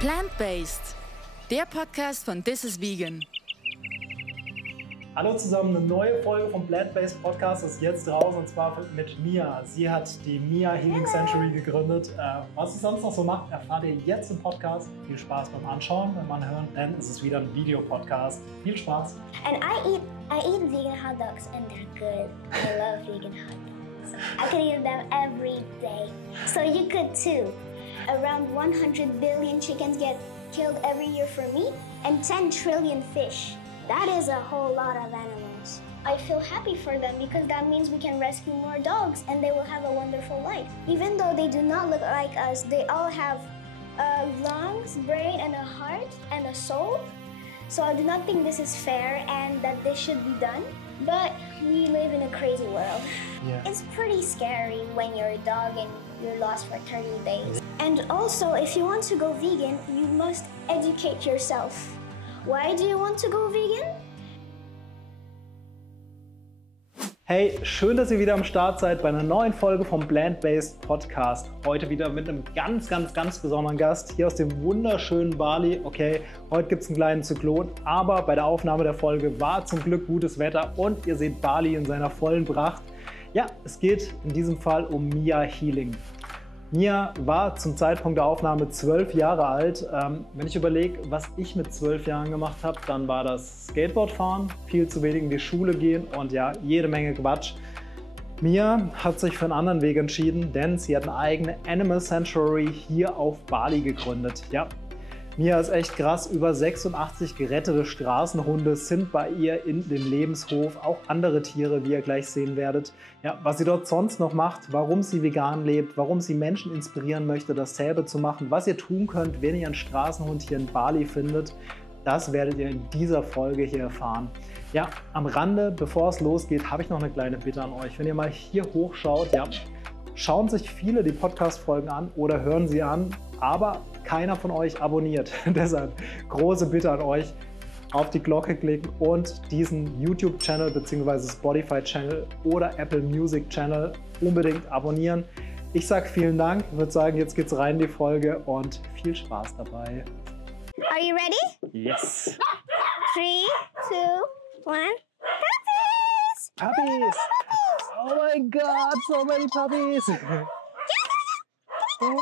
Plant-Based, der Podcast von This is Vegan. Hallo zusammen, eine neue Folge vom Plant-Based Podcast ist jetzt raus und zwar mit Mia. Sie hat die Mia Healing Sanctuary gegründet. Was sie sonst noch so macht, erfahrt ihr jetzt im Podcast. Viel Spaß beim Anschauen, wenn man hören, denn es ist wieder ein Videopodcast. Viel Spaß. And I eat vegan hot dogs and they're good. I love vegan hot dogs. I can eat them every day. So you could too. Around 100 billion chickens get killed every year for meat and 10 trillion fish. That is a whole lot of animals. I feel happy for them because that means we can rescue more dogs and they will have a wonderful life. Even though they do not look like us, they all have lungs, brain, and a heart and a soul. So I do not think this is fair and that this should be done. But we live in a crazy world. Yeah. It's pretty scary when you're a dog and you're lost for 30 days. And also, if you want to go vegan, you must educate yourself. Why do you want to go vegan? Hey, schön, dass ihr wieder am Start seid bei einer neuen Folge vom Plant-Based Podcast. Heute wieder mit einem ganz besonderen Gast hier aus dem wunderschönen Bali. Okay, heute gibt es einen kleinen Zyklon, aber bei der Aufnahme der Folge war zum Glück gutes Wetter und ihr seht Bali in seiner vollen Pracht. Ja, es geht in diesem Fall um Mia Healing. Mia war zum Zeitpunkt der Aufnahme 12 Jahre alt. Wenn ich überlege, was ich mit 12 Jahren gemacht habe, dann war das Skateboardfahren, viel zu wenig in die Schule gehen und ja, jede Menge Quatsch. Mia hat sich für einen anderen Weg entschieden, denn sie hat eine eigene Animal Sanctuary hier auf Bali gegründet. Ja, Mia ist echt krass, über 86 gerettete Straßenhunde sind bei ihr in dem Lebenshof, auch andere Tiere, wie ihr gleich sehen werdet. Ja, was sie dort sonst noch macht, warum sie vegan lebt, warum sie Menschen inspirieren möchte, dasselbe zu machen, was ihr tun könnt, wenn ihr einen Straßenhund hier in Bali findet, das werdet ihr in dieser Folge hier erfahren. Ja, am Rande, bevor es losgeht, habe ich noch eine kleine Bitte an euch. Wenn ihr mal hier hochschaut, ja, schauen sich viele die Podcast-Folgen an oder hören sie an, aber keiner von euch abonniert. Deshalb große Bitte an euch, auf die Glocke klicken und diesen YouTube-Channel bzw. Spotify-Channel oder Apple Music-Channel unbedingt abonnieren. Ich sage vielen Dank, würde sagen, jetzt geht's rein in die Folge und viel Spaß dabei. Are you ready? Yes. 3, 2, 1. Puppies! Puppies! Oh my God, so many puppies! Oh.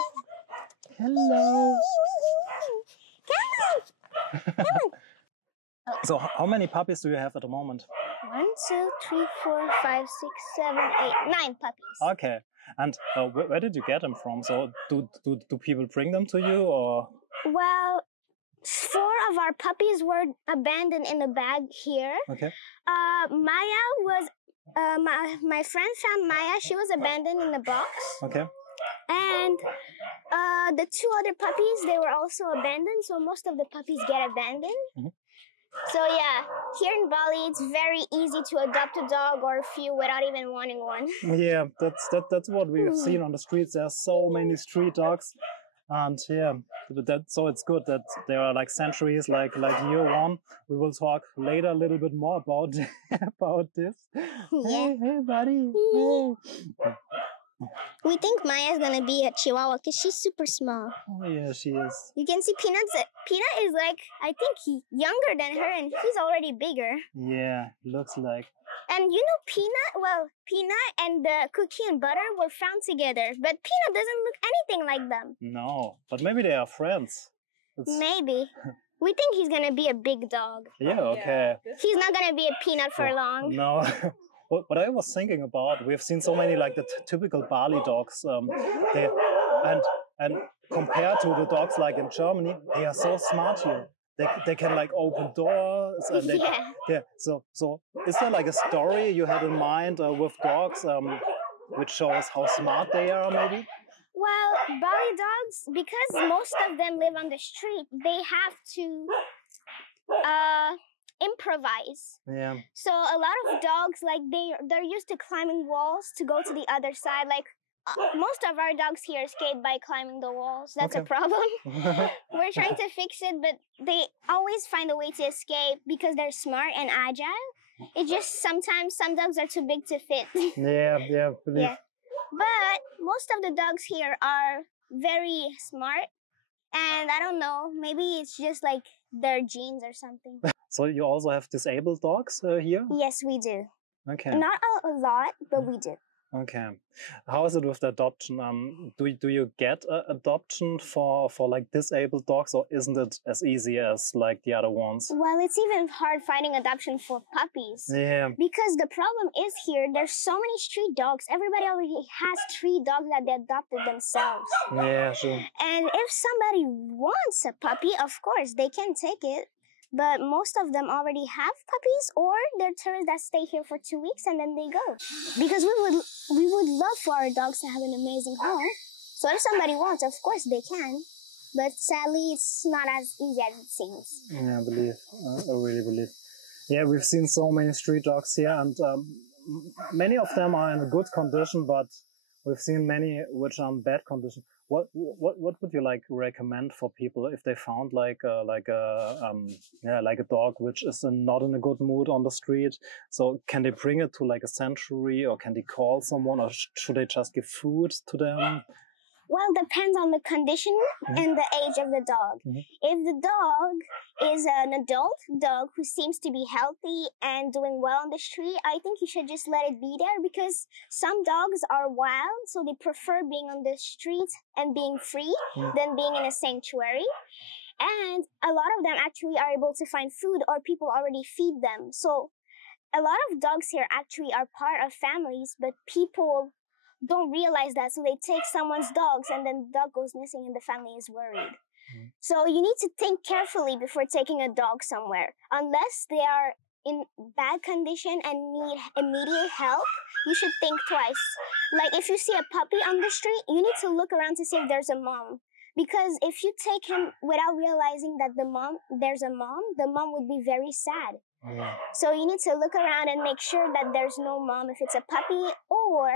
Hello. So, how many puppies do you have at the moment? 1, 2, 3, 4, 5, 6, 7, 8, 9 puppies. Okay. And where did you get them from? So, do people bring them to you, or? Well, 4 of our puppies were abandoned in a bag here. Okay. Maya was, my friend found Maya. She was abandoned in the box. Okay. And the 2 other puppies, they were also abandoned. So most of the puppies get abandoned. Mm-hmm. So yeah, here in Bali, it's very easy to adopt a dog or a few without even wanting one. Yeah, that's what we've seen on the streets. There are so many street dogs. And yeah, so it's good that there are like sanctuaries like your one. We will talk later a little bit more about this. Yeah. Hey, buddy. Hey. We think Maya's gonna be a Chihuahua because she's super small. Oh yeah, she is. You can see Peanut is like, I think he's younger than her and he's already bigger. Yeah, looks like. And you know Peanut and the cookie and butter were found together, but Peanut doesn't look anything like them. No, but maybe they are friends. Maybe. We think he's gonna be a big dog. Yeah, okay. He's not gonna be a Peanut for long. No. What I was thinking about, we've seen so many like the typical Bali dogs. And compared to the dogs like in Germany, they are so smart here. They can like open doors. And yeah. So is there like a story you had in mind with dogs, which shows how smart they are, maybe? Well, Bali dogs, because most of them live on the street, they have to improvise. Yeah. So a lot of dogs, like they're used to climbing walls to go to the other side. Like most of our dogs here escape by climbing the walls. That's a problem. We're trying to fix it, but they always find a way to escape because they're smart and agile. It's just sometimes some dogs are too big to fit. Yeah. But most of the dogs here are very smart And I don't know, maybe it's just like their genes or something. So you also have disabled dogs here? Yes, we do. Okay. Not a lot, but we do. Okay. How is it with the adoption? Do you get adoption for like disabled dogs, or isn't it as easy as like the other ones? Well, it's even hard finding adoption for puppies. Yeah. Because the problem is here, there's so many street dogs. Everybody already has street dogs that they adopted themselves. Yeah, sure. And if somebody wants a puppy, of course, they can take it. But most of them already have puppies, or they're tourists that stay here for 2 weeks and then they go. Because we would love for our dogs to have an amazing home. So if somebody wants, of course they can. But sadly, it's not as easy as it seems. Yeah, I really believe. Yeah, we've seen so many street dogs here, and many of them are in a good condition, but we've seen many which are in bad condition. What would you like recommend for people if they found like a dog which is not in a good mood on the street? So can they bring it to like a sanctuary, or can they call someone, or should they just give food to them? Well, depends on the condition and the age of the dog. If the dog is an adult dog who seems to be healthy and doing well on the street, I think you should just let it be there, because some dogs are wild, so they prefer being on the street and being free than being in a sanctuary. And a lot of them actually are able to find food, or people already feed them. So a lot of dogs here actually are part of families, but people don't realize that, so they take someone's dogs and then the dog goes missing and the family is worried. So you need to think carefully before taking a dog somewhere. Unless they are in bad condition and need immediate help, you should think twice. Like if you see a puppy on the street, you need to look around to see if there's a mom. Because if you take him without realizing that there's a mom, the mom would be very sad. So you need to look around and make sure that there's no mom if it's a puppy, or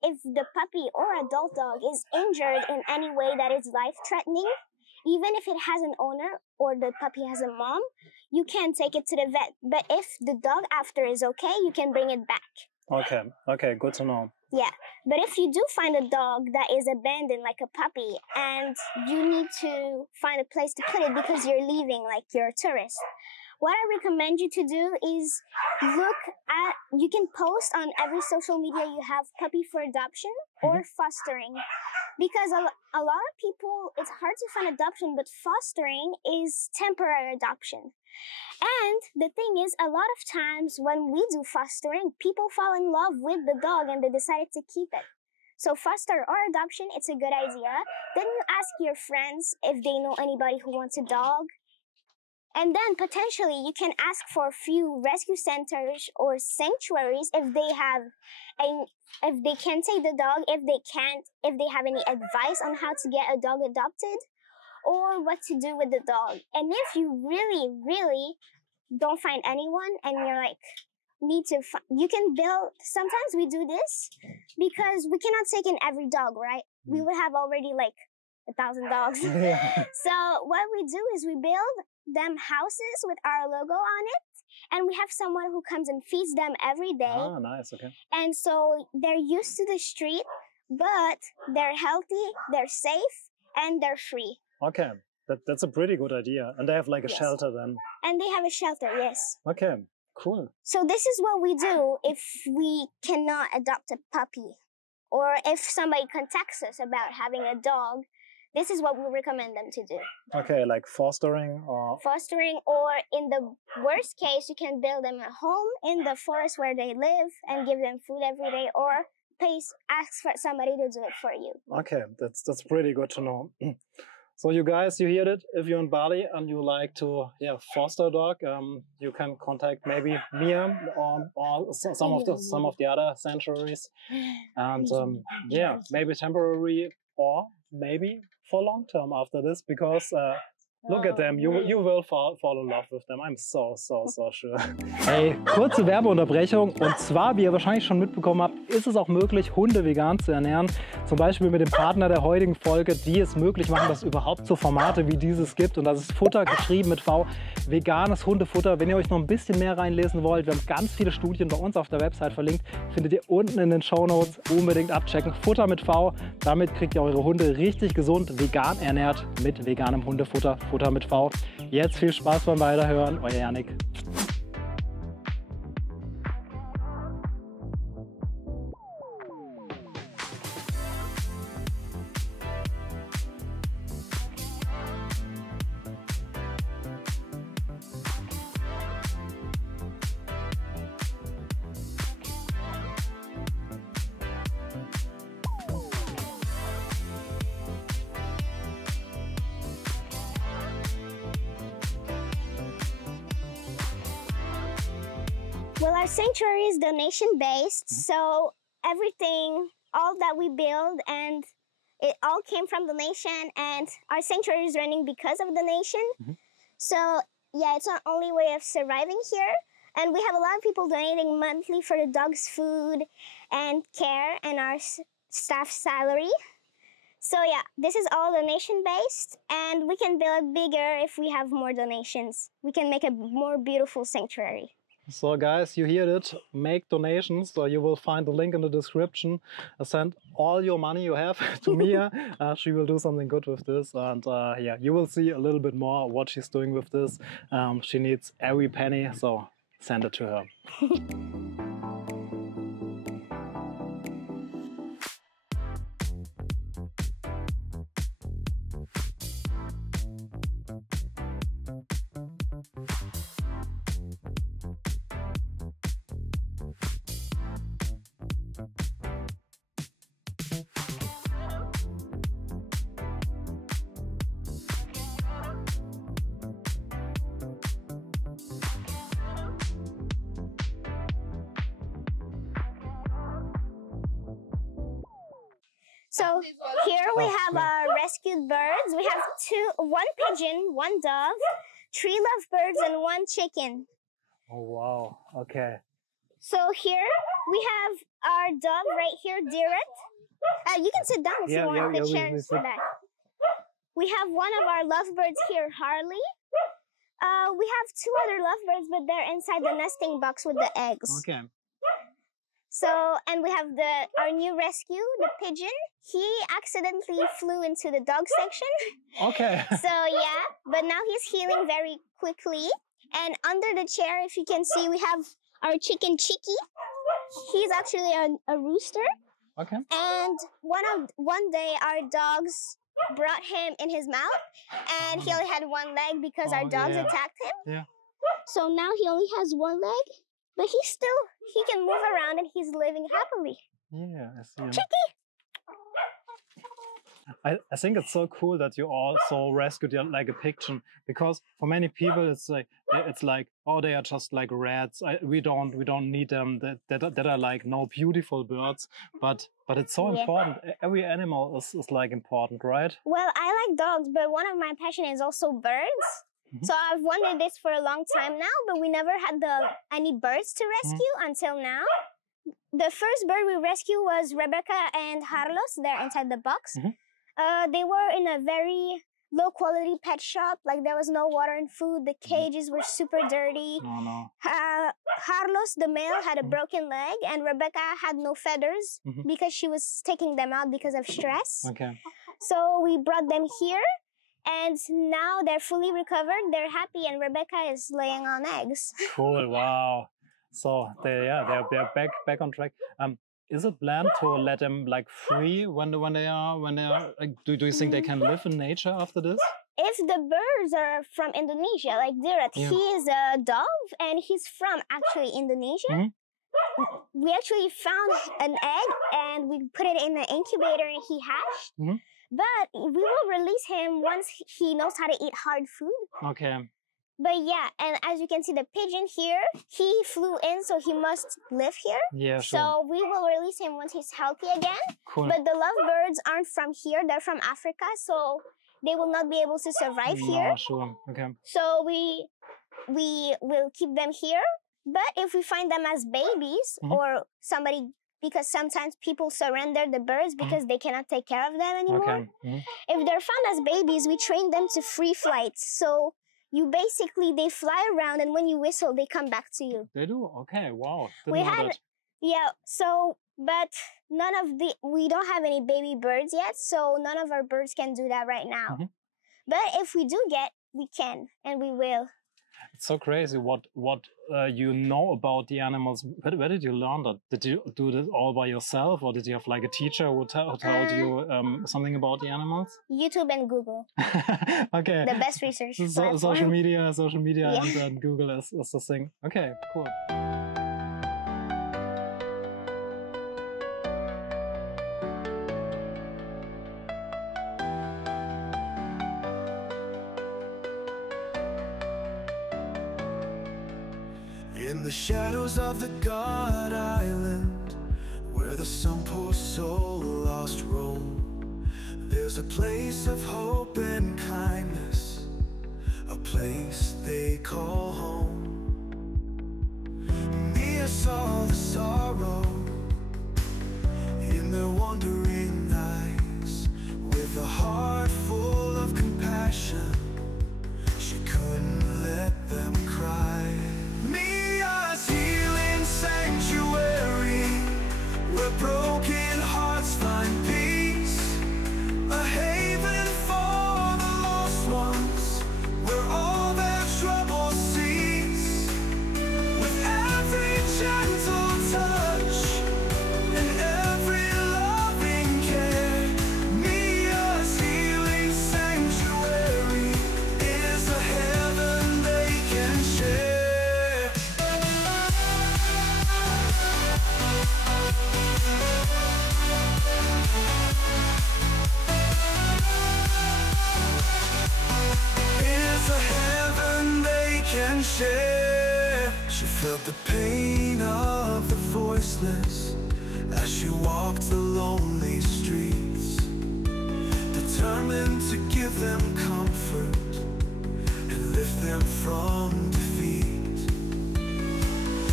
if the puppy or adult dog is injured in any way that is life-threatening, even if it has an owner or the puppy has a mom, you can take it to the vet. But if the dog after is okay, you can bring it back. Okay, good to know. Yeah, but if you do find a dog that is abandoned like a puppy and you need to find a place to put it because you're leaving, like you're a tourist, what I recommend you to do is you can post on every social media you have puppy for adoption or fostering. Because a lot of people, it's hard to find adoption, but fostering is temporary adoption. And the thing is, a lot of times when we do fostering, people fall in love with the dog and they decided to keep it. So foster or adoption, it's a good idea. Then you ask your friends if they know anybody who wants a dog. And then potentially you can ask for a few rescue centers or sanctuaries if they can take the dog, if they have any advice on how to get a dog adopted or what to do with the dog. And if you really, really don't find anyone and you're like, you can build, sometimes we do this because we cannot take in every dog, right? We would have already like 1,000 dogs. So what we do is we build them houses with our logo on it, and we have someone who comes and feeds them every day. Ah, nice, okay. And so they're used to the street, but they're healthy, they're safe, and they're free. Okay, that's a pretty good idea. And they have like a shelter then. And they have a shelter, yes. Okay, cool. So this is what we do if we cannot adopt a puppy, or if somebody contacts us about having a dog. This is what we recommend them to do. Okay, like fostering or... Fostering, or in the worst case, you can build them a home in the forest where they live and give them food every day, or ask for somebody to do it for you. Okay, that's pretty good to know. So you guys, you hear it? If you're in Bali and you like to foster a dog, you can contact maybe Mia or some of the other sanctuaries. And maybe temporary or maybe for long term after this, because Look at them, you will fall in love with them. I'm so sure. Hey, kurze Werbeunterbrechung. Und zwar, wie ihr wahrscheinlich schon mitbekommen habt, ist es auch möglich, Hunde vegan zu ernähren. Zum Beispiel mit dem Partner der heutigen Folge, die es möglich machen, dass es überhaupt so Formate wie dieses gibt. Und das ist Futter, geschrieben mit V, veganes Hundefutter. Wenn ihr euch noch ein bisschen mehr reinlesen wollt, wir haben ganz viele Studien bei uns auf der Website verlinkt. Findet ihr unten in den Shownotes. Unbedingt abchecken. Futter mit V. Damit kriegt ihr eure Hunde richtig gesund, vegan ernährt mit veganem Hundefutter. Futter mit V. Jetzt viel Spaß beim Weiterhören. Euer Yannick. Well, our sanctuary is donation-based, so everything, all that we build, and it all came from donation, and our sanctuary is running because of donation. So, yeah, it's our only way of surviving here, and we have a lot of people donating monthly for the dog's food and care and our staff salary. So, yeah, this is all donation-based, and we can build bigger if we have more donations. We can make a more beautiful sanctuary. So guys, you heard it, make donations, so you will find the link in the description. Send all your money you have to Mia, she will do something good with this, and yeah, you will see a little bit more what she's doing with this. She needs every penny, so send it to her. So here we have our rescued birds. We have one pigeon, one dove, 3 lovebirds, and 1 chicken. Oh wow, okay. So here we have our dove right here, Gerettete. You can sit down if you want. The chair is for that. We have one of our lovebirds here, Harley. We have 2 other lovebirds, but they're inside the nesting box with the eggs. Okay. So, and we have our new rescue, the pigeon. He accidentally flew into the dog section. Okay. So yeah, but now he's healing very quickly. And under the chair, if you can see, we have our chicken Chicky. He's actually a rooster. Okay. And one day our dogs brought him in his mouth, and he only had 1 leg because our dogs attacked him. Yeah. So now he only has 1 leg, but he can move around and he's living happily. Yeah, I see him. Chicky! I think it's so cool that you also rescued like a pigeon, because for many people it's like oh, they are just like rats. We don't need them. That are like no beautiful birds, but it's so important. Every animal is like important, right? Well, I like dogs, but one of my passions is also birds. So I've wanted this for a long time now, but we never had any birds to rescue until now. The first bird we rescued was Rebecca and Carlos. They're inside the box. They were in a very low quality pet shop. Like there was no water and food. The cages were super dirty. Oh no. Carlos, the male, had a broken leg, and Rebecca had no feathers because she was taking them out because of stress. Okay. So we brought them here, and now they're fully recovered. They're happy, and Rebecca is laying on eggs. Cool. Wow. So they're back on track. Is it planned to let them like free when they are like, do you think they can live in nature after this? If the birds are from Indonesia, like Gerettete, he is a dove and he's from actually Indonesia. We actually found an egg and we put it in the incubator and he hatched. But we will release him once he knows how to eat hard food. Okay. But yeah, and as you can see, the pigeon here, he flew in, so he must live here. Yeah, sure. So we will release him once he's healthy again. Cool. But the lovebirds aren't from here, they're from Africa. So they will not be able to survive here. Sure. Okay. So we will keep them here. But if we find them as babies or somebody, because sometimes people surrender the birds because they cannot take care of them anymore. Okay. If they're found as babies, we train them to free flight. So they fly around, and when you whistle, they come back to you. They do? Okay, wow. Didn't know that. Yeah, so, but we don't have any baby birds yet, so none of our birds can do that right now. But if we do we can, and we will. It's so crazy what you know about the animals. Where did you learn that? Did you do this all by yourself, or did you have like a teacher who told you something about the animals? YouTube and Google. Okay. The best research platform. Social media, Yeah. and then Google is the thing. Okay, cool. In the shadows of the God Island, where the sun pours so lost roam, there's a place of hope and kindness, a place they call home. Mia saw the sorrow in their wandering eyes, with a heart full of compassion. She couldn't let them cry. Mia's healing sanctuary, where broken hearts find peace, a haven for the lost ones, where all their troubles cease. With every gentle touch and every loving care, Mia's healing sanctuary is a heaven they can share. Share. She felt the pain of the voiceless as she walked the lonely streets, determined to give them comfort and lift them from defeat.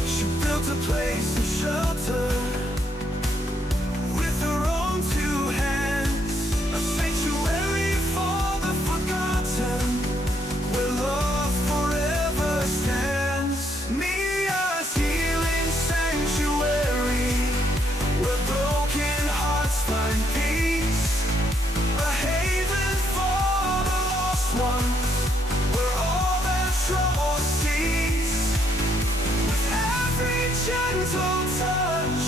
She built a place of shelter with her own two hands, a sanctuary for the forgotten, where love forever stands. Mia's healing sanctuary, where broken hearts find peace, a haven for the lost ones, where all their troubles cease. With every gentle touch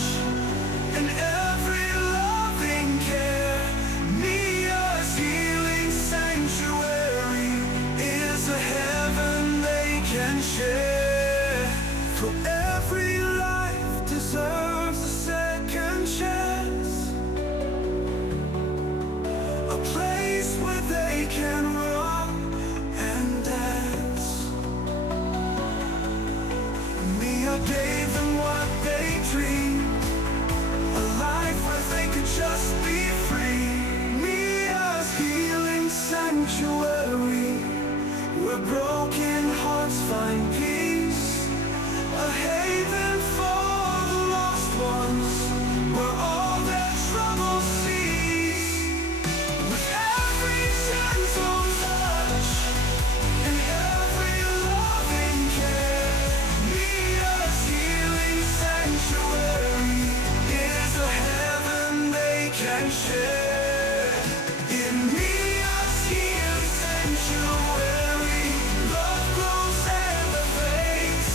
and every loving care, Mia's healing sanctuary is a heaven they can share. For every life deserves a second chance, a place where they can run and dance. Mia gave them what they dreamed, a life where they could just be free. Mia's healing sanctuary, where broken hearts find peace, a haven for the lost ones, where all their troubles cease. With every gentle touch and every loving care, Mia's healing sanctuary is a heaven they can share. In Mia's healing sanctuary, love grows and elevates,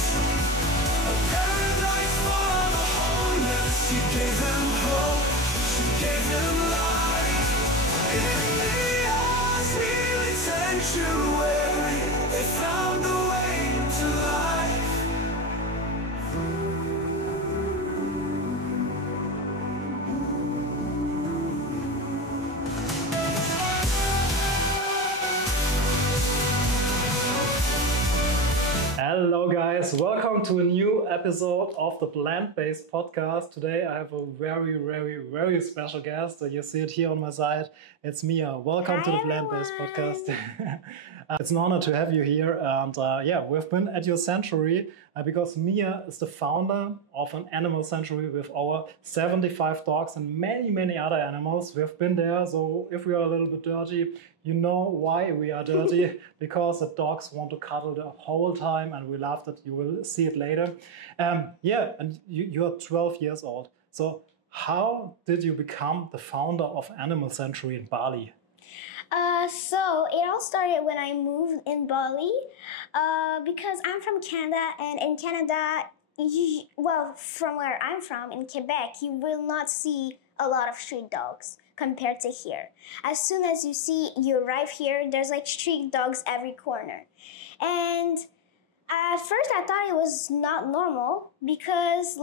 a paradise for the homeless. She gave them hope, she gave them life. In Mia's healing sanctuary, they found the way to life. Hello guys, welcome to a new episode of the Plant-Based Podcast. Today I have a very special guest. You see it here on my side. It's Mia. Welcome to the Plant-Based Podcast. It's an honor to have you here. And we've been at your sanctuary because Mia is the founder of an animal sanctuary with over 75 dogs and many other animals. We've been there, so if we are a little bit dirty, you know why we are dirty, because the dogs want to cuddle the whole time, and we love that. You will see it later. And you are 12 years old. So how did you become the founder of Animal Sanctuary in Bali? So it all started when I moved in Bali, because I'm from Canada, and in Canada, from where I'm from, in Quebec, you will not see a lot of street dogs compared to here. As soon as you arrive here, there's like street dogs every corner. And at first I thought it was not normal because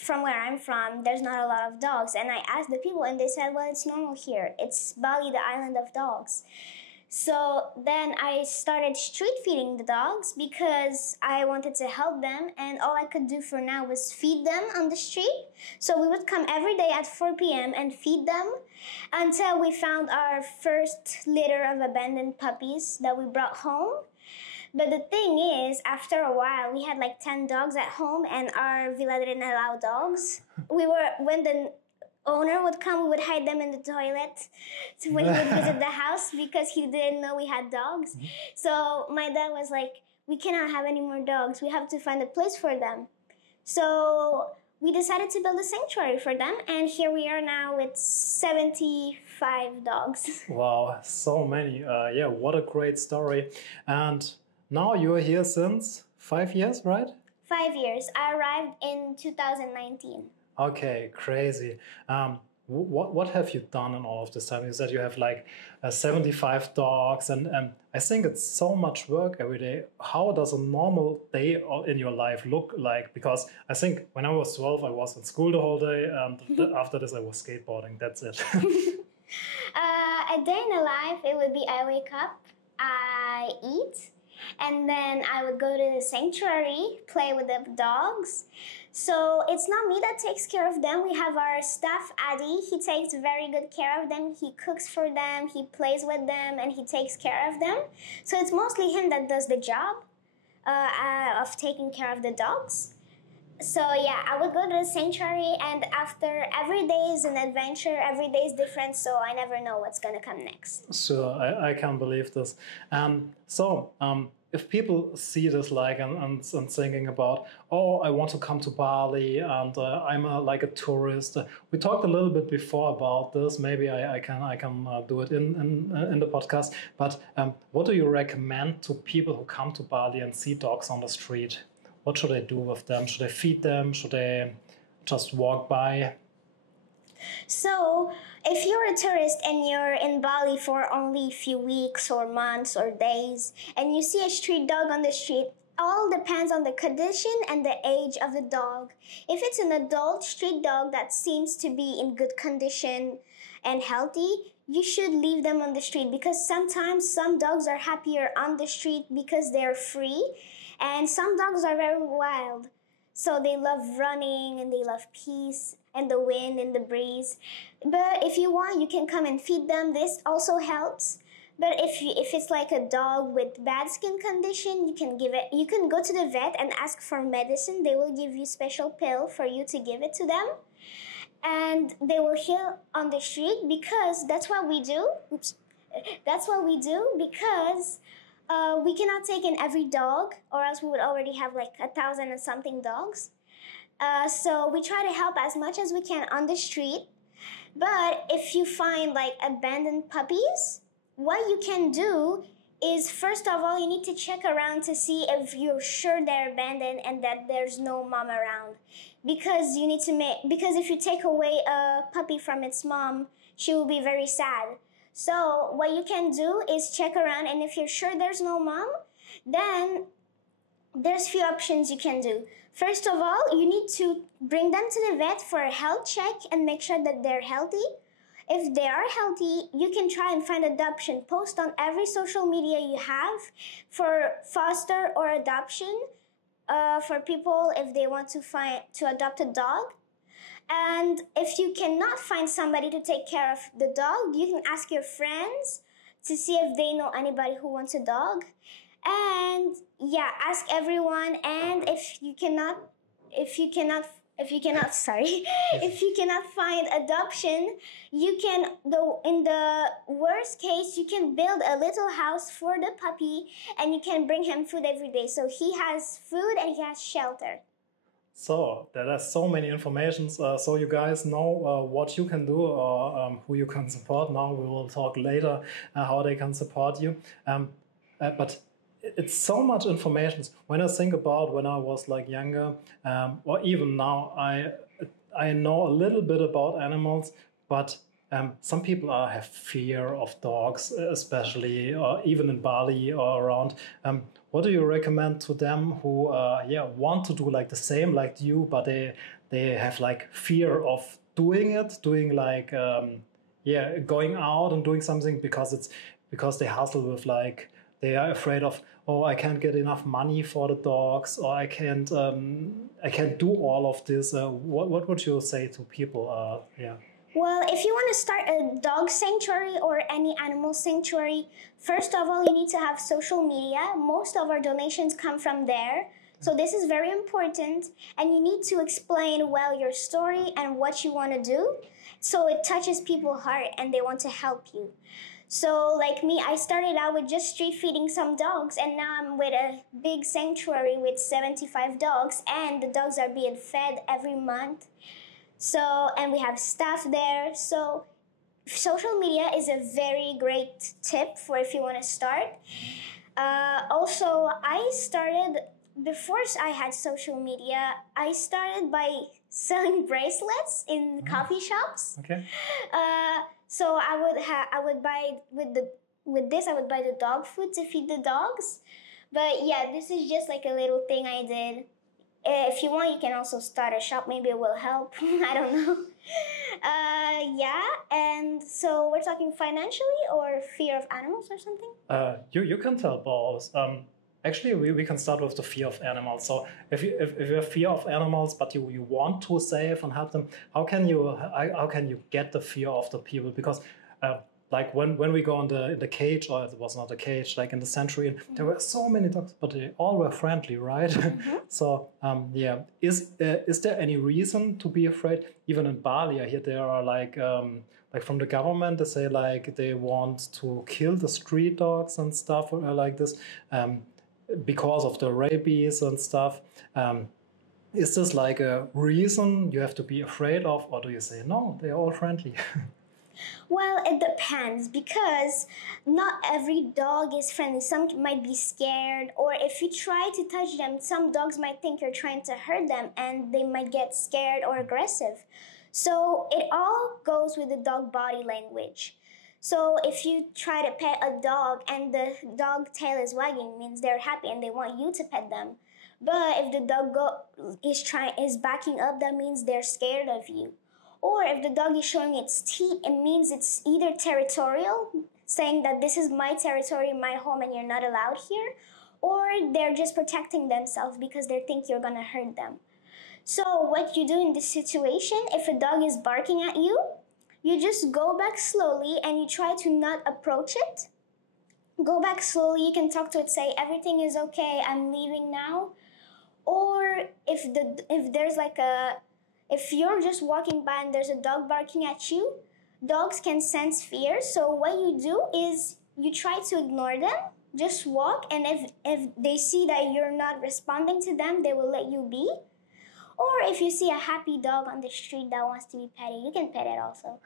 from where I'm from, there's not a lot of dogs. And I asked the people and they said, well, it's normal here. It's Bali, the island of dogs. So then I started street feeding the dogs because I wanted to help them, and all I could do for now was feed them on the street. So we would come every day at 4 p.m. and feed them until we found our first litter of abandoned puppies that we brought home. But the thing is, after a while, we had like 10 dogs at home, and our villa didn't allow dogs. When the owner would come, we would hide them in the toilet when he would visit the house because he didn't know we had dogs. So my dad was like, we cannot have any more dogs. We have to find a place for them. So we decided to build a sanctuary for them, and here we are now with 75 dogs. Wow, so many. What a great story. And now you're here since 5 years, right? 5 years. I arrived in 2019. Okay, crazy. What have you done in all of this time? You said you have like 75 dogs, and I think it's so much work every day. How does a normal day in your life look like? Because I think when I was 12, I was in school the whole day, and after this I was skateboarding. That's it. A day in the life, it would be I wake up, I eat, and then I would go to the sanctuary, play with the dogs. So it's not me that takes care of them. We have our staff, Adi. He takes very good care of them. He cooks for them, he plays with them, and he takes care of them. So it's mostly him that does the job of taking care of the dogs. So yeah, I would go to the sanctuary, and after every day is an adventure, every day is different, so I never know what's going to come next. Sure, I can't believe this. If people see this and thinking about, oh, I want to come to Bali and I'm like a tourist. We talked a little bit before about this. Maybe I can do it in the podcast. But what do you recommend to people who come to Bali and see dogs on the street? What should they do with them? Should they feed them? Should they just walk by? So, if you're a tourist and you're in Bali for only a few weeks or months or days, and you see a street dog on the street, all depends on the condition and the age of the dog. If it's an adult street dog that seems to be in good condition and healthy, you should leave them on the street, because sometimes some dogs are happier on the street because they're free, and some dogs are very wild. So they love running and they love peace and the wind and the breeze. But if you want, you can come and feed them. This also helps. But if it's like a dog with bad skin condition, you can go to the vet and ask for medicine. They will give you special pill for you to give it to them. And they will heal on the street, because that's what we do. That's what we do because we cannot take in every dog, or else we would already have like 1,000 and something dogs. So we try to help as much as we can on the street. But if you find like abandoned puppies, what you can do is, first of all, you need to check around to see if you're sure they're abandoned and that there's no mom around. Because if you take away a puppy from its mom, she will be very sad. So what you can do is check around, and if you're sure there's no mom, then there's few options you can do. First of all, you need to bring them to the vet for a health check and make sure that they're healthy. if they are healthy, you can try and find adoption. Post on every social media you have for foster or adoption for people if they want to adopt a dog. And if you cannot find somebody to take care of the dog, you can ask your friends to see if they know anybody who wants a dog. And yeah, ask everyone. And if you cannot find adoption, you can, in the worst case, you can build a little house for the puppy and you can bring him food every day. So he has food and he has shelter. So there are so many informations. So you guys know what you can do or who you can support. Now we will talk later how they can support you. But it's so much information. When I think about when I was like younger, or even now, I know a little bit about animals, but some people have fear of dogs, especially even in Bali or around. What do you recommend to them who want to do like the same like you, but they have like fear of doing like going out and doing something because they hustle with like, they are afraid of, oh, I can't get enough money for the dogs, or I can't do all of this. What would you say to people? Well, if you want to start a dog sanctuary or any animal sanctuary, first of all, you need to have social media. Most of our donations come from there. So this is very important. And you need to explain well your story and what you want to do, so it touches people's heart and they want to help you. So like me, I started out with just street feeding some dogs, and now I'm with a big sanctuary with 75 dogs, and the dogs are being fed every month. So, and we have staff there. So social media is a very great tip for if you want to start. Also, I started, before I had social media, I started by selling bracelets in coffee shops. Okay. So I would buy with this I would buy the dog food to feed the dogs. But yeah, this is just like a little thing I did. If you want, you can also start a shop. Maybe it will help. I don't know. And so we're talking financially or fear of animals or something? You can tell both. Actually, we can start with the fear of animals. So if you have fear of animals, but you want to save and help them, how can you get the fear of the people? Because like when we go in the cage, or it was not a cage, like in the sanctuary, there were so many dogs, but they all were friendly, right? Mm-hmm. So is there any reason to be afraid? Even in Bali, I hear there are like from the government, they say like they want to kill the street dogs and stuff like this. Because of the rabies and stuff. Is this like a reason you have to be afraid of, or do you say, no, they're all friendly? Well, it depends, because not every dog is friendly. Some might be scared, or if you try to touch them, some dogs might think you're trying to hurt them and they might get scared or aggressive. So it all goes with the dog body language. So if you try to pet a dog and the dog tail is wagging, means they're happy and they want you to pet them. But if the dog is backing up, that means they're scared of you. Or if the dog is showing its teeth, it means it's either territorial, saying that this is my territory, my home, and you're not allowed here, or they're just protecting themselves because they think you're gonna hurt them. So what you do in this situation, if a dog is barking at you, you just go back slowly and you try to not approach it. Go back slowly, you can talk to it, say, everything is okay, I'm leaving now. Or if you're just walking by and there's a dog barking at you, dogs can sense fear. So what you do is you try to ignore them, just walk, and if they see that you're not responding to them, they will let you be. Or if you see a happy dog on the street that wants to be petted, you can pet it also.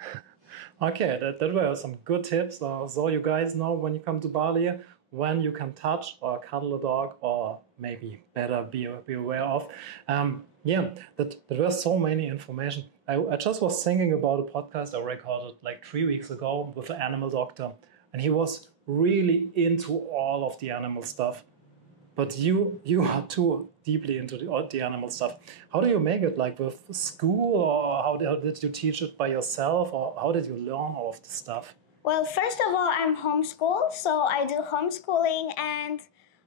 Okay, that were some good tips. So you guys know when you come to Bali, when you can touch or cuddle a dog, or maybe better be aware of. That there were so many information. I just was thinking about a podcast I recorded like 3 weeks ago with an animal doctor, and he was really into all of the animal stuff. But you are too deeply into the animal stuff. How do you make it? Like with school, or how did you teach it by yourself, or how did you learn all of this stuff? Well, first of all, I'm homeschooled, so I do homeschooling, and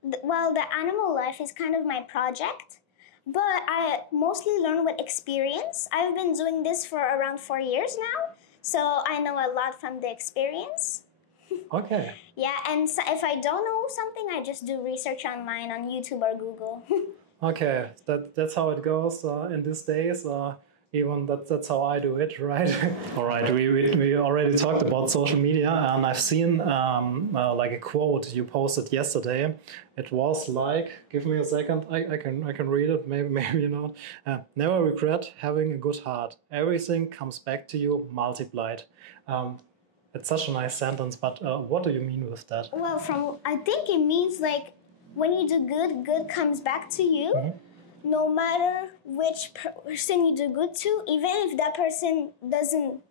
the animal life is kind of my project. But I mostly learn with experience. I've been doing this for around 4 years now, so I know a lot from the experience. Okay. Yeah, and so if I don't know something, I just do research online on YouTube or Google. Okay, that's how it goes in these days. Even that's how I do it, right? All right, we already talked about social media, and I've seen like a quote you posted yesterday. It was like, give me a second, I can read it, maybe not. Never regret having a good heart. Everything comes back to you multiplied. It's such a nice sentence, but what do you mean with that? Well, I think it means like when you do good, good comes back to you. Mm-hmm. No matter which person you do good to, even if that person doesn't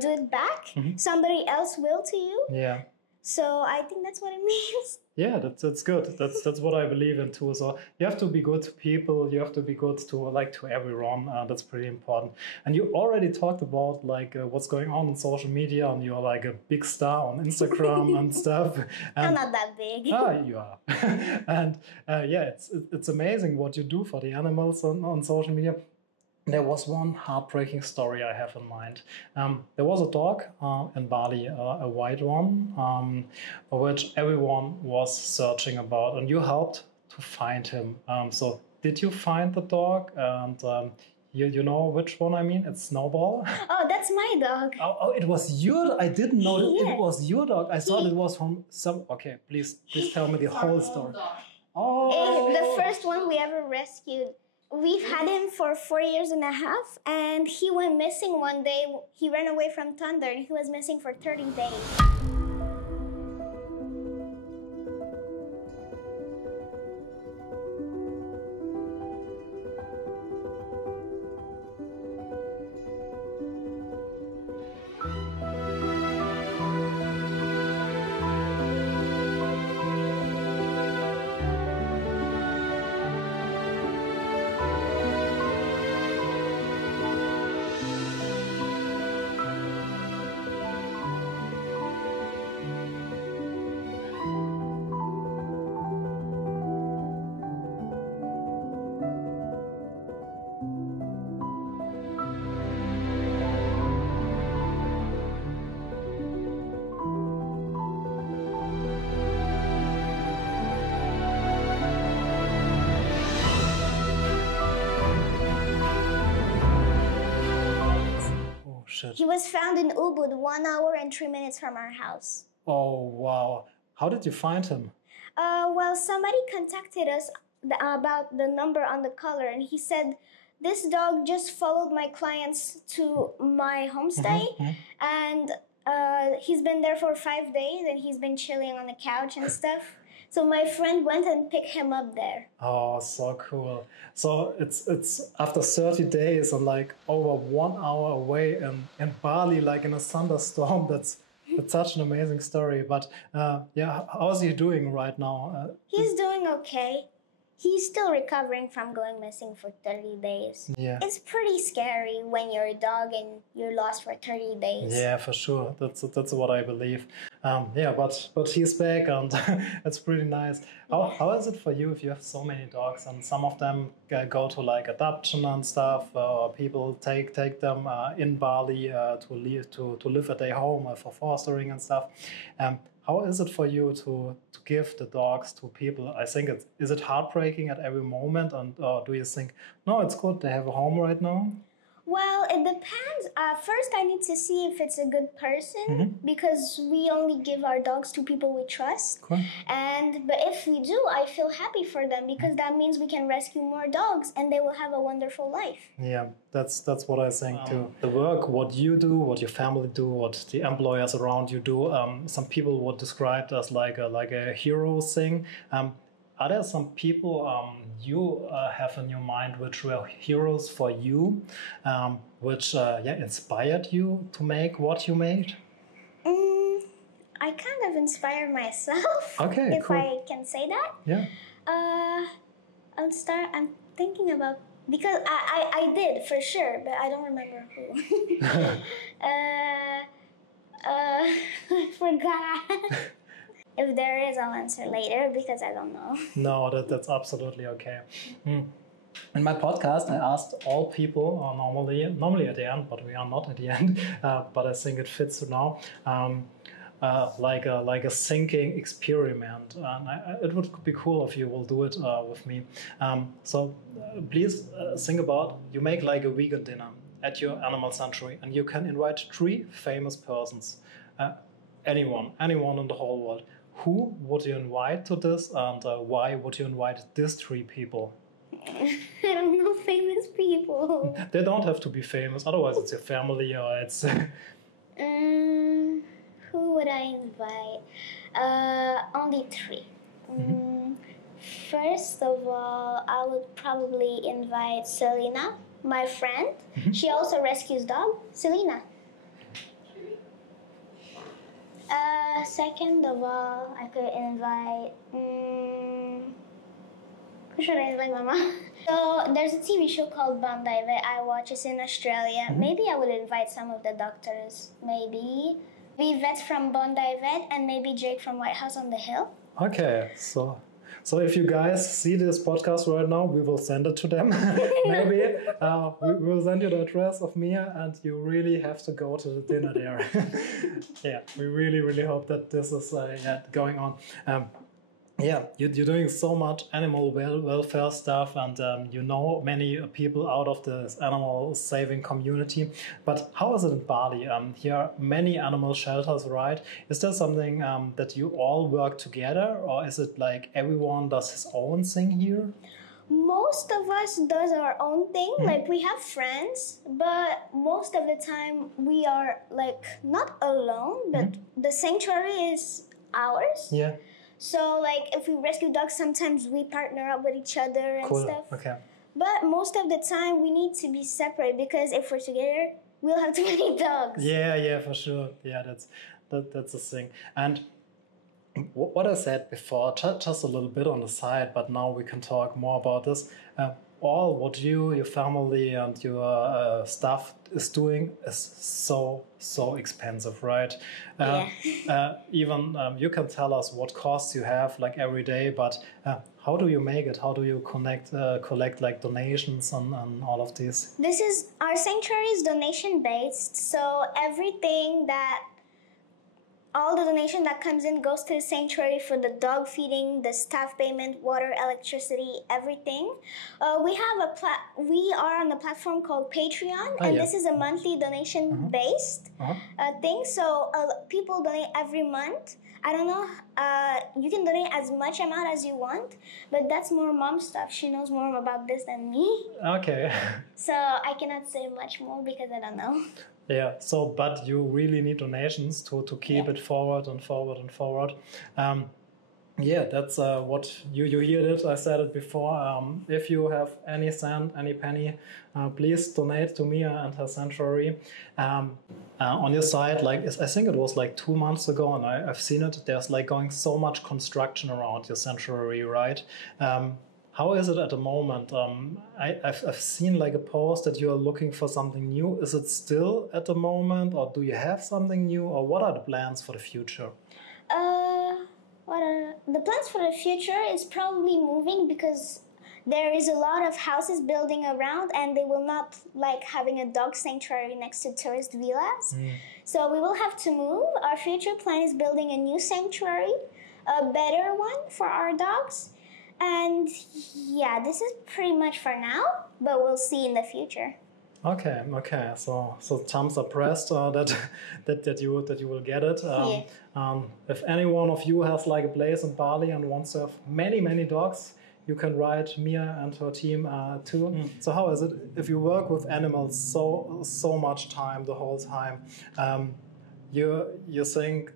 do it back, mm-hmm. somebody else will to you. Yeah. So I think that's what it means. Yeah, that's good. That's what I believe in too. So you have to be good to people. You have to be good to everyone. That's pretty important. And you already talked about what's going on social media, and you're like a big star on Instagram and stuff. And, I'm not that big. You are. And yeah, it's amazing what you do for the animals on social media. There was one heartbreaking story I have in mind. There was a dog in Bali, a white one, which everyone was searching about, and you helped to find him. So did you find the dog? And you know which one I mean? It's Snowball. Oh, that's my dog. Oh, it was your. I didn't know that it was your dog. I thought it was from some. Okay, please tell me the whole story. Oh, the first one we ever rescued. We've had him for 4 years and a half, and he went missing one day. He ran away from thunder, and he was missing for 30 days. He was found in Ubud 1 hour and 3 minutes from our house. Oh, wow. How did you find him? Well, somebody contacted us about the number on the collar, and he said, this dog just followed my clients to my homestay, mm-hmm. and he's been there for 5 days, and he's been chilling on the couch and stuff. So my friend went and picked him up there. Oh, so cool. So it's after 30 days and like over 1 hour away in Bali, like in a thunderstorm. That's such an amazing story. But yeah, how is he doing right now? He's doing okay. He's still recovering from going missing for 30 days. Yeah. It's pretty scary when you're a dog and you're lost for 30 days. Yeah, for sure. That's what I believe. Yeah, but he's back, and it's pretty nice. How is it for you if you have so many dogs and some of them go to like adoption and stuff, or people take them in Bali to live at their home for fostering and stuff? How is it for you to give the dogs to people? I think is it heartbreaking at every moment, and do you think, no, it's good, they have a home right now? Well, it depends. First, I need to see if it's a good person, mm-hmm. because we only give our dogs to people we trust. Cool. But if we do, I feel happy for them, because that means we can rescue more dogs and they will have a wonderful life. Yeah, that's what I think too. The work, what you do, what your family do, what the employers around you do, some people would describe it as like a hero thing. Are there some people you have in your mind which were heroes for you, which inspired you to make what you made? I kind of inspired myself, if I can say that. Yeah. I'm thinking about, because I did for sure, but I don't remember who. I forgot. If there is, I'll answer later because I don't know. No, that's absolutely okay. In my podcast, I asked all people, normally at the end, but we are not at the end. But I think it fits now. Like a thinking experiment, and it would be cool if you will do it with me. So please think about, you make like a vegan dinner at your animal sanctuary, and you can invite 3 famous persons, anyone in the whole world. Who would you invite to this, and why would you invite these 3 people? I don't know famous people. They don't have to be famous, otherwise it's your family or it's... Who would I invite? Only 3. First of all, I would probably invite Selena, my friend. She also rescues dogs. Selena. Second of all, I could invite... who should I invite, Mama? So there's a TV show called Bondi that I watch. It's in Australia. Maybe I would invite some of the doctors. Maybe vets from Bondi Vet, and maybe Jake from White House on the Hill. Okay, so if you guys see this podcast right now, we will send it to them. Maybe we will send you the address of Mia, and you really have to go to the dinner there. Yeah, we really hope that this is going on. Yeah, you're doing so much animal welfare stuff, and you know many people out of this animal saving community. But how is it in Bali? Here are many animal shelters, right? Is there something that you all work together, or is it like everyone does his own thing here? Most of us does our own thing. Like, we have friends, but most of the time we are like not alone, but the sanctuary is ours. Yeah. So, like, if we rescue dogs, sometimes we partner up with each other and stuff. Okay. But most of the time, we need to be separate, because if we're together, we'll have too many dogs. Yeah, for sure. Yeah, that's the thing. And what I said before, just a little bit on the side, but now we can talk more about this. All what you, your family, and your staff is doing is so expensive, right? Even you can tell us what costs you have like every day, but how do you make it? How do you collect like donations and all of these? Our sanctuary is donation based, so all the donation that comes in goes to the sanctuary for the dog feeding, the staff payment, water, electricity, everything. We are on a platform called Patreon, and this is a monthly donation based thing. So people donate every month. I don't know. You can donate as much amount as you want, but that's more mom stuff. She knows more about this than me. Okay. So I cannot say much more because I don't know. Yeah, but you really need donations to keep it forward and forward and forward. Yeah, that's what you heard it. I said it before. If you have any cent, any penny, please donate to Mia and her sanctuary. On your side, like I think it was like 2 months ago, and I've seen it. There's like going so much construction around your sanctuary, right? How is it at the moment? I've seen like a post that you are looking for something new. Is it still at the moment, or do you have something new, or what are the plans for the future? The plans for the future is probably moving, because there is a lot of houses building around, and they will not like having a dog sanctuary next to tourist villas. So we will have to move. Our future plan is building a new sanctuary, a better one for our dogs. And yeah, this is pretty much for now, but we'll see in the future. Okay. So thumbs are pressed that you will get it. If any one of you has like a place in Bali and wants to have many dogs, you can write Mia and her team too. So how is it if you work with animals so much time, the whole time? You think,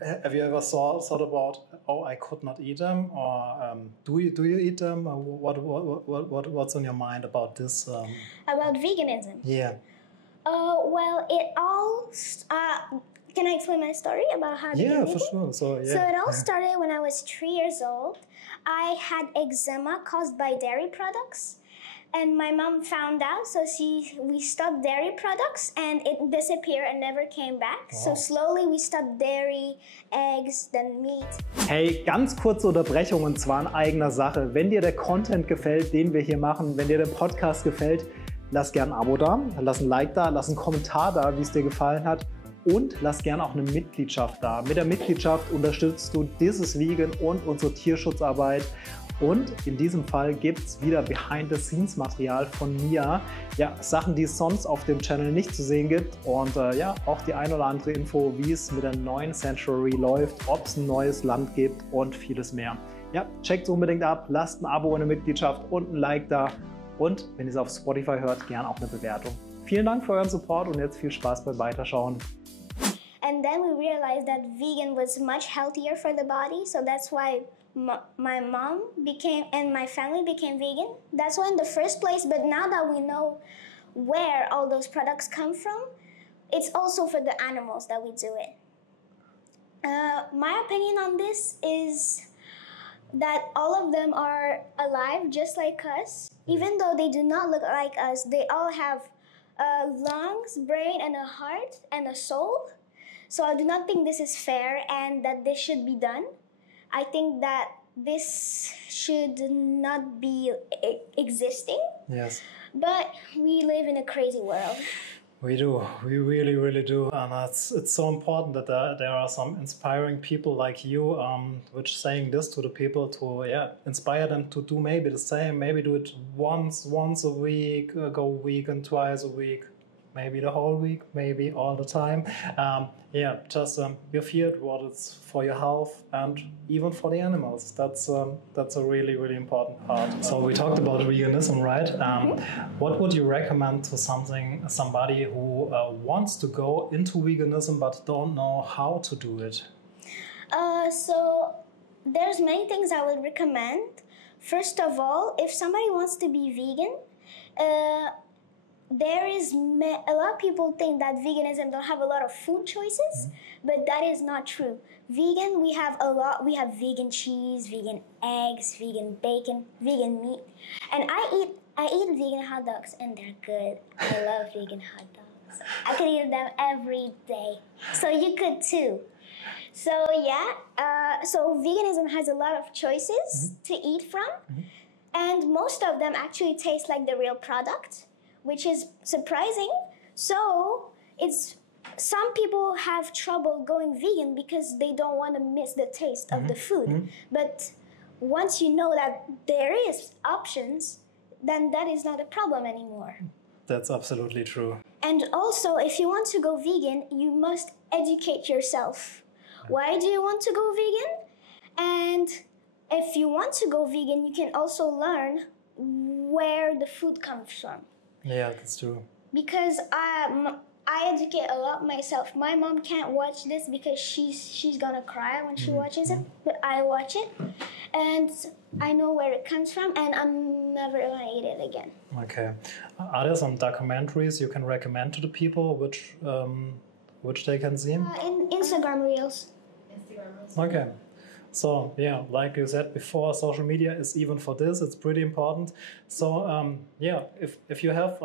have you ever thought about, I could not eat them, or do you eat them? What's on your mind about this? About veganism? Yeah. Well, it all can I explain my story about how I became vegan? For sure. So it all started when I was 3 years old. I had eczema caused by dairy products. And my mom found out, so we stopped dairy products and it disappeared and never came back. Wow. So slowly we stopped dairy, eggs, then meat. Hey, ganz kurze Unterbrechung und zwar in eigener Sache. Wenn dir der Content gefällt, den wir hier machen, wenn dir der Podcast gefällt, lass gerne ein Abo da, lass ein Like da, lass einen Kommentar da, wie es dir gefallen hat und lass gerne auch eine Mitgliedschaft da. Mit der Mitgliedschaft unterstützt du dieses Vegan und unsere Tierschutzarbeit. Und in diesem Fall gibt es wieder Behind-the-Scenes-Material von Mia. Ja, Sachen, die es sonst auf dem Channel nicht zu sehen gibt. Und auch die ein oder andere Info, wie es mit der neuen Sanctuary läuft, ob es ein neues Land gibt und vieles mehr. Ja, checkt es unbedingt ab, lasst ein Abo und eine Mitgliedschaft und ein Like da. Und wenn ihr es auf Spotify hört, gerne auch eine Bewertung. Vielen Dank für euren Support und jetzt viel Spaß beim Weiterschauen. And then we realized that vegan was much healthier for the body, so that's why my mom became and my family became vegan. That's why in the first place, but now that we know where all those products come from, it's also for the animals that we do it. My opinion on this is that all of them are alive just like us. Even though they do not look like us, they all have lungs, brain, and a heart and a soul. So I do not think this is fair and that this should be done. I think that this should not be existing. Yes. But we live in a crazy world. We do. We really, really do. And it's so important that there are some inspiring people like you, which saying this to the people to inspire them to do maybe the same. Maybe do it once a week, go vegan twice a week. Maybe the whole week, maybe all the time. Just be feared what it's for your health and even for the animals. That's a really, really important part. So we talked about veganism, right? What would you recommend to somebody who wants to go into veganism but don't know how to do it? So there's many things I would recommend. First of all, if somebody wants to be vegan, a lot of people think that veganism don't have a lot of food choices, but that is not true. Vegan, we have vegan cheese, vegan eggs, vegan bacon, vegan meat. And I eat vegan hot dogs and they're good. I love vegan hot dogs. I could eat them every day. So you could too. So so veganism has a lot of choices to eat from. And most of them actually taste like the real product, which is surprising. So some people have trouble going vegan because they don't want to miss the taste of the food. But once you know that there is options, then that is not a problem anymore. That's absolutely true. And also, if you want to go vegan, you must educate yourself. Why do you want to go vegan? And if you want to go vegan, you can also learn where the food comes from. Yeah, that's true. Because I educate a lot myself. My mom can't watch this because she's gonna cry when she watches it, but I watch it, and I know where it comes from, and I'm never gonna eat it again. Okay. Are there some documentaries you can recommend to the people which they can see? In Instagram Reels. Okay. So, like you said before, social media is even for this. It's pretty important. So, if you have,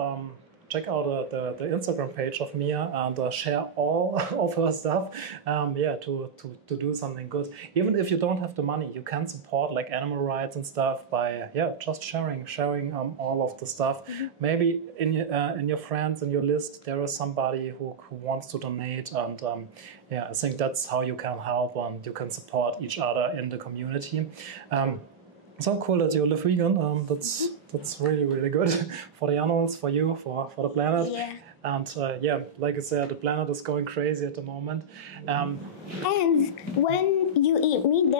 check out the Instagram page of Mia and share all of her stuff, to do something good. Even if you don't have the money, you can support like animal rights and stuff by, just sharing all of the stuff. Maybe in your friends, in your list, there is somebody who wants to donate, and I think that's how you can help and you can support each other in the community. So cool that you live vegan. That's really, really good for the animals, for you, for the planet. Yeah. And like I said, the planet is going crazy at the moment. And when you eat meat,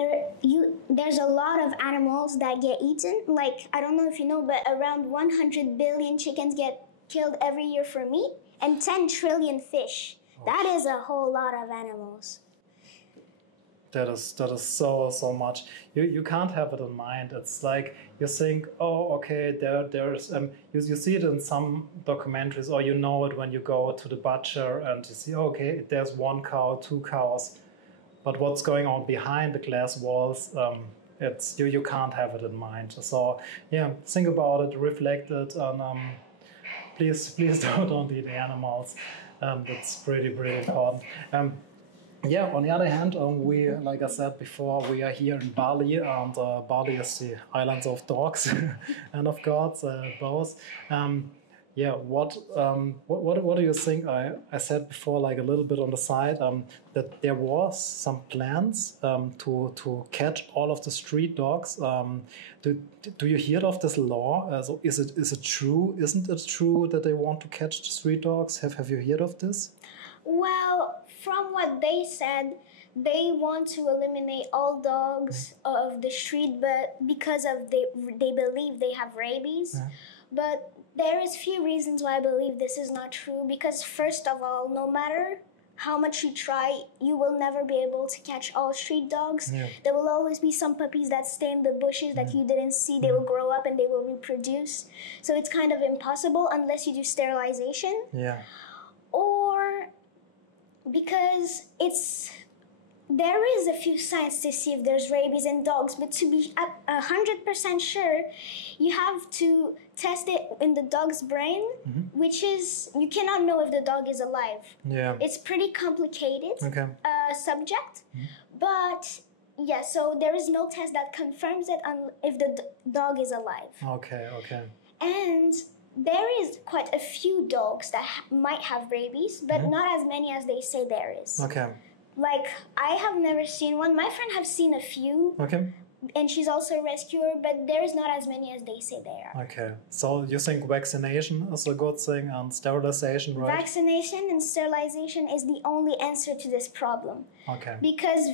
there's a lot of animals that get eaten. Like, I don't know if you know, but around 100 billion chickens get killed every year for meat, and 10 trillion fish. That is a whole lot of animals. That is so much. You can't have it in mind. It's like you think, oh, okay, there's you see it in some documentaries, or you know it when you go to the butcher and you see, okay, there's 1 cow, 2 cows, but what's going on behind the glass walls? It's you can't have it in mind. So yeah, think about it, reflect it, and please don't eat animals. That's pretty important. Yeah, on the other hand, we, like I said before, we are here in Bali, and Bali is the islands of dogs and of gods, both. Yeah, what do you think? I said before, like a little bit on the side, that there was some plans to catch all of the street dogs. Do you hear of this law? So is it true? Isn't it true that they want to catch the street dogs? Have you heard of this? Well, from what they said, they want to eliminate all dogs of the street, but because of they believe they have rabies. Yeah. But there is few reasons why I believe this is not true. Because first of all, no matter how much you try, you will never be able to catch all street dogs. Yeah. There will always be some puppies that stay in the bushes that you didn't see. They will grow up and they will reproduce. So it's kind of impossible unless you do sterilization. Yeah. Or because there is a few signs to see if there's rabies in dogs, but to be 100% sure, you have to test it in the dog's brain, which is, you cannot know if the dog is alive. Yeah. It's pretty complicated subject, but yeah, so there is no test that confirms it if the dog is alive. Okay. And there is quite a few dogs that might have rabies, but not as many as they say there is. Okay. Like, I have never seen one. My friend have seen a few. Okay. And she's also a rescuer, but there is not as many as they say there are. Okay. So you think vaccination is a good thing and sterilization, right? Vaccination and sterilization is the only answer to this problem. Okay. Because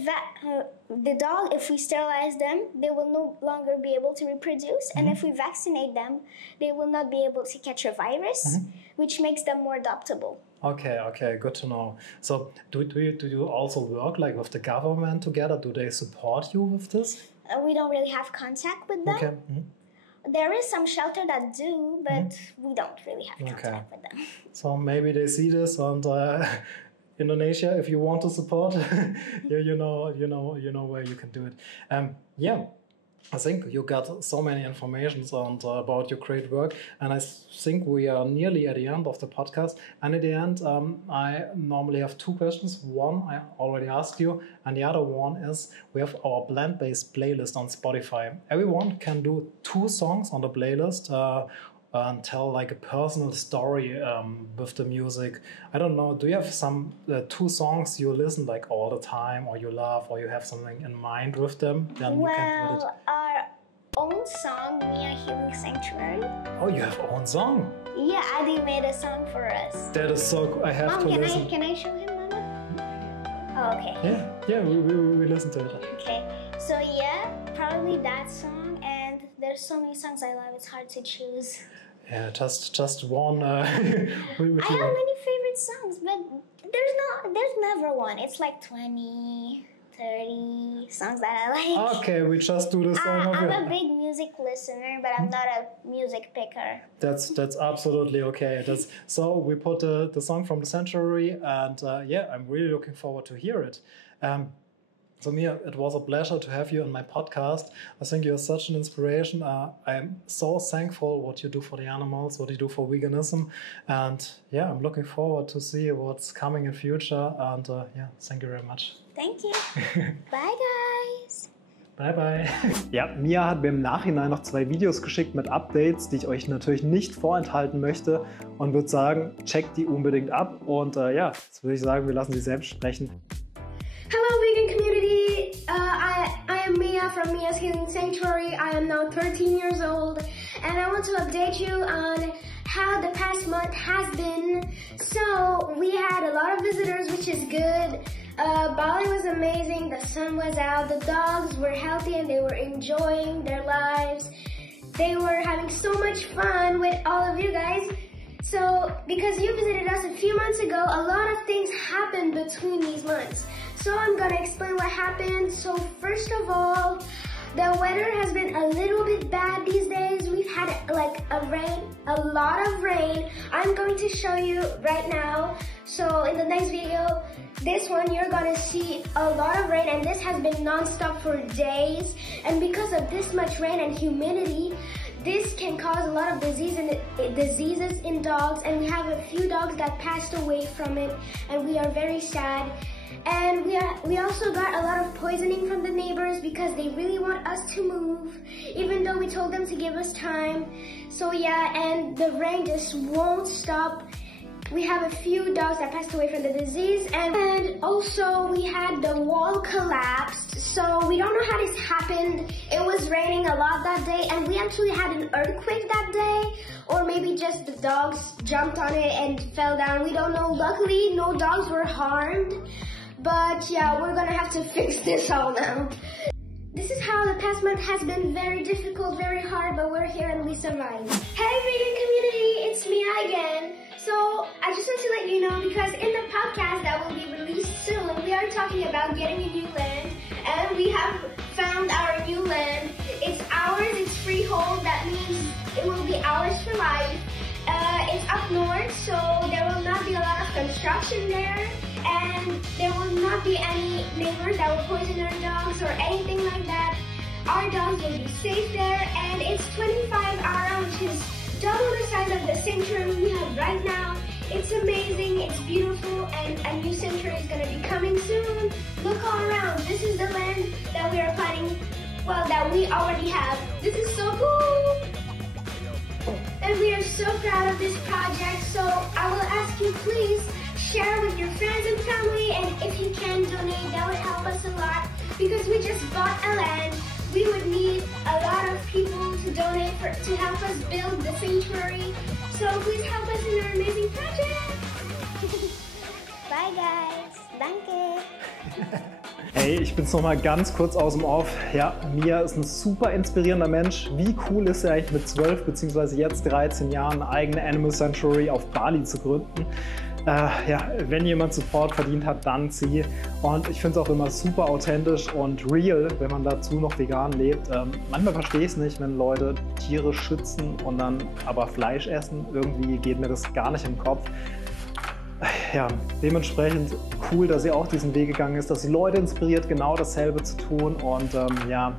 the dog, if we sterilize them, they will no longer be able to reproduce. And if we vaccinate them, they will not be able to catch a virus, which makes them more adoptable. Okay, good to know. So do you also work like with the government together? Do they support you with this? We don't really have contact with them. Okay. There is some shelter that do, but we don't really have contact with them. So maybe they see this and Indonesia, if you want to support, you know where you can do it. Yeah. I think you got so many informations about your great work, and I think we are nearly at the end of the podcast. And at the end, I normally have 2 questions. One I already asked you, and the other one is we have our plant-based playlist on Spotify. Everyone can do 2 songs on the playlist and tell like a personal story with the music. I don't know, do you have some 2 songs you listen like all the time, or you love, or you have something in mind with them? Then you can put it. Our own song, Mia Healing Sanctuary. Oh, you have your own song? Yeah, Adi made a song for us. That is so cool. I have to listen. Can I show him, Mama? Oh, okay. Yeah, we listen to it. Okay, so yeah, probably that song, and there's so many songs I love, it's hard to choose. Yeah, just one. I have many favorite songs, but there's never one. It's like 20, 30 songs that I like. Okay, we just do the song. I'm a big music listener, but I'm not a music picker. That's absolutely okay. So we put the song from the Sanctuary, and yeah, I'm really looking forward to hear it. So Mia, it was a pleasure to have you on my podcast. I think you're such an inspiration. I'm so thankful what you do for the animals, what you do for veganism. And yeah, I'm looking forward to see what's coming in future. And yeah, thank you very much. Thank you. Bye, guys. Bye, bye. Ja, Mia hat mir im Nachhinein noch 2 Videos geschickt mit Updates, die ich euch natürlich nicht vorenthalten möchte. Und würde sagen, checkt die unbedingt ab. Und ja, jetzt würde ich sagen, wir lassen sie selbst sprechen. Hello vegan community, I am Mia from Mia's Healing Sanctuary. I am now 13 years old and I want to update you on how the past month has been. So we had a lot of visitors, which is good. Bali was amazing, the sun was out, the dogs were healthy and they were enjoying their lives. They were having so much fun with all of you guys. So because you visited us a few months ago, a lot of things happened between these months. So I'm gonna explain what happened happened. So first of all, the weather has been a little bit bad these days. We've had like a lot of rain. I'm going to show you right now. So in the next video, this one you're gonna see a lot of rain, and this has been non-stop for days. And because of this much rain and humidity, this can cause a lot of diseases in dogs, and we have a few dogs that passed away from it, and we are very sad. And we also got a lot of poisoning from the neighbors because they really want us to move, even though we told them to give us time. So yeah, and the rain just won't stop. We have a few dogs that passed away from the disease, and also we had the wall collapsed. So we don't know how this happened. It was raining a lot that day, and we actually had an earthquake that day, or maybe just the dogs jumped on it and fell down. We don't know. Luckily, no dogs were harmed. But yeah, we're gonna have to fix this all now. This is how the past month has been very difficult, very hard, but we're here and we survived. Hey vegan community, it's Mia again. So I just want to let you know, because in the podcast that will be released soon, we are talking about getting a new land, and we have found our new land. It's ours, it's freehold, that means it will be ours for life. It's up north, so there will not be a lot of construction there, and there will not be any neighbors that will poison our dogs or anything like that. Our dogs will be safe there, and it's 25 ara, which is double the size of the sanctuary we have right now. It's amazing, it's beautiful, and a new sanctuary is going to be coming soon. Look all around. This is the land that we are planning, well, that we already have. This is so cool! And we are so proud of this project, so I will ask you, please share with your friends and family, and if you can donate, that would help us a lot, because we just bought a land. We would need a lot of people to donate to help us build the sanctuary, so please help us in our amazing project. Bye guys, danke. Hey, ich bin's nochmal ganz kurz aus dem Off. Ja, Mia ist ein super inspirierender Mensch. Wie cool ist er eigentlich mit 12 bzw. jetzt 13 Jahren eine eigene Animal Sanctuary auf Bali zu gründen? Ja, wenn jemand Support verdient hat, dann sie. Und ich finde es auch immer super authentisch und real, wenn man dazu noch vegan lebt. Manchmal verstehe ich es nicht, wenn Leute Tiere schützen und dann aber Fleisch essen. Irgendwie geht mir das gar nicht im Kopf. Ja, dementsprechend cool, dass sie auch diesen Weg gegangen ist, dass sie Leute inspiriert, genau dasselbe zu tun. Und ja,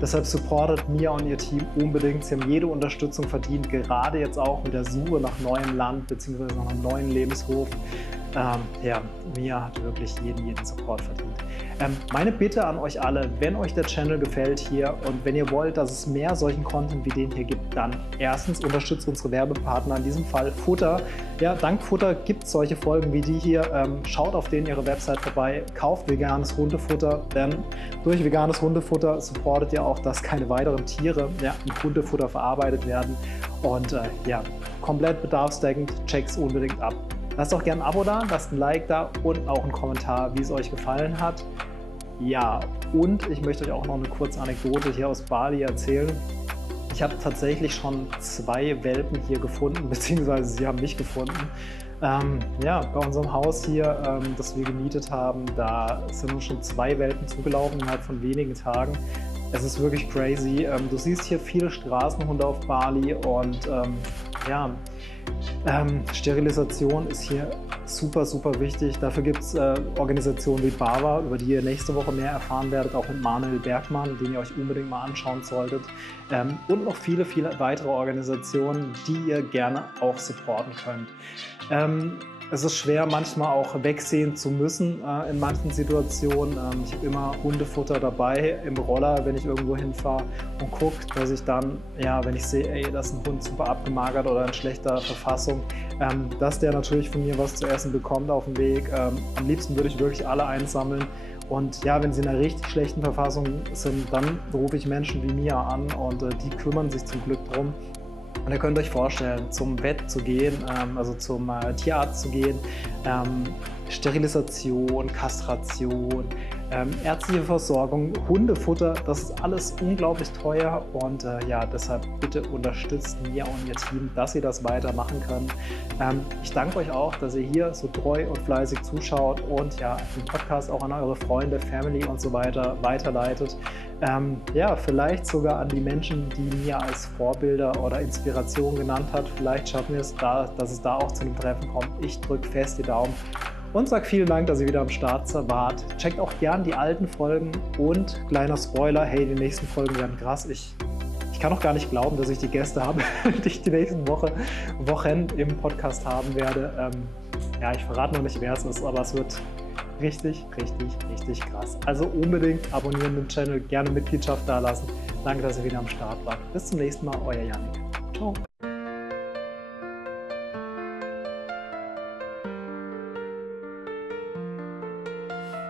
deshalb supportet Mia und ihr Team unbedingt. Sie haben jede Unterstützung verdient, gerade jetzt auch mit der Suche nach neuem Land bzw. nach einem neuen Lebenshof. Ja, Mia hat wirklich jeden Support verdient. Meine Bitte an euch alle, wenn euch der Channel gefällt hier und wenn ihr wollt, dass es mehr solchen Content wie den hier gibt, dann erstens unterstützt unsere Werbepartner, in diesem Fall Futter. Ja, dank Futter gibt es solche Folgen wie die hier. Schaut auf denen ihre Website vorbei, kauft veganes Hundefutter, denn durch veganes Hundefutter supportet ihr auch, dass keine weiteren Tiere im Hundefutter verarbeitet werden. Und ja, komplett bedarfsdeckend, checkt's unbedingt ab. Lasst auch gerne ein Abo da, lasst ein Like da und auch einen Kommentar, wie es euch gefallen hat. Ja, und ich möchte euch auch noch eine kurze Anekdote hier aus Bali erzählen. Ich habe tatsächlich schon 2 Welpen hier gefunden, beziehungsweise sie haben mich gefunden. Ja, bei unserem Haus hier, das wir gemietet haben, da sind uns schon 2 Welpen zugelaufen innerhalb von wenigen Tagen. Es ist wirklich crazy. Du siehst hier viele Straßenhunde auf Bali und ja, Sterilisation ist hier super wichtig. Dafür gibt es Organisationen wie BAWA, über die ihr nächste Woche mehr erfahren werdet, auch mit Manuel Bergmann, den ihr euch unbedingt mal anschauen solltet. Und noch viele weitere Organisationen, die ihr gerne auch supporten könnt. Es ist schwer, manchmal auch wegsehen zu müssen in manchen Situationen. Ich habe immer Hundefutter dabei im Roller, wenn ich irgendwo hinfahre und gucke, dass ich dann, ja, wenn ich sehe, ey, das ist ein Hund super abgemagert oder in schlechter Verfassung, dass der natürlich von mir was zu essen bekommt auf dem Weg. Am liebsten würde ich wirklich alle einsammeln. Und ja, wenn sie in einer richtig schlechten Verfassung sind, dann rufe ich Menschen wie Mia an und die kümmern sich zum Glück drum. Und ihr könnt euch vorstellen, zum Vet zu gehen, also zum Tierarzt zu gehen, Sterilisation, Kastration, ärztliche Versorgung, Hundefutter, das ist alles unglaublich teuer und ja, deshalb bitte unterstützt Mia und ihr Team, dass sie das weitermachen können. Ich danke euch auch, dass ihr hier so treu und fleißig zuschaut und ja, den Podcast auch an eure Freunde, Family und so weiter weiterleitet. Ja, vielleicht sogar an die Menschen, die Mia als Vorbilder oder Inspiration genannt hat. Vielleicht schaffen wir es da, dass es da auch zu einem Treffen kommt. Ich drücke fest die Daumen und sage vielen Dank, dass ihr wieder am Start wart. Checkt auch gern die alten Folgen und kleiner Spoiler, hey, die nächsten Folgen werden krass. Ich kann auch gar nicht glauben, dass ich die Gäste habe, die ich die nächsten Wochen im Podcast haben werde. Ja, ich verrate noch nicht, wer es ist, aber es wird richtig, richtig, richtig krass. Also unbedingt abonnieren den Channel, gerne Mitgliedschaft dalassen. Danke, dass ihr wieder am Start wart. Bis zum nächsten Mal, euer Yannick. Ciao.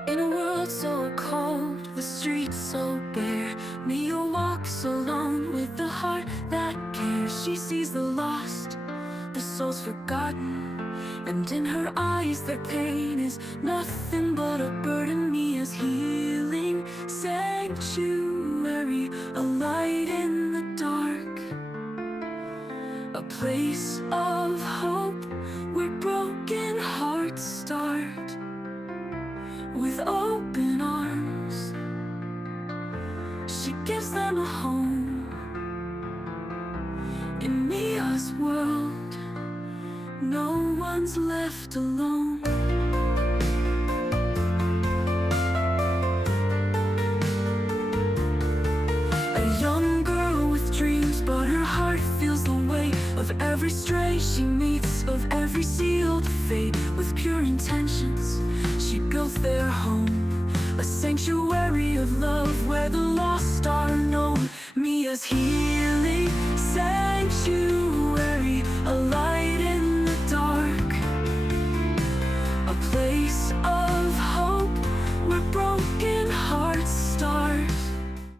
In a world so cold, the streets so bare, Mia walks alone with a heart that cares. She sees the lost, the souls forgotten, and in her eyes their pain is nothing but a burden. Mia's healing sanctuary, a light in the dark, a place of hope where broken hearts start with open arms. She gives them a home in Mia's world. No one's left alone. A young girl with dreams, but her heart feels the weight of every stray she meets, of every sealed fate. With pure intentions, she built their home, a sanctuary of love where the lost are known. Mia's here.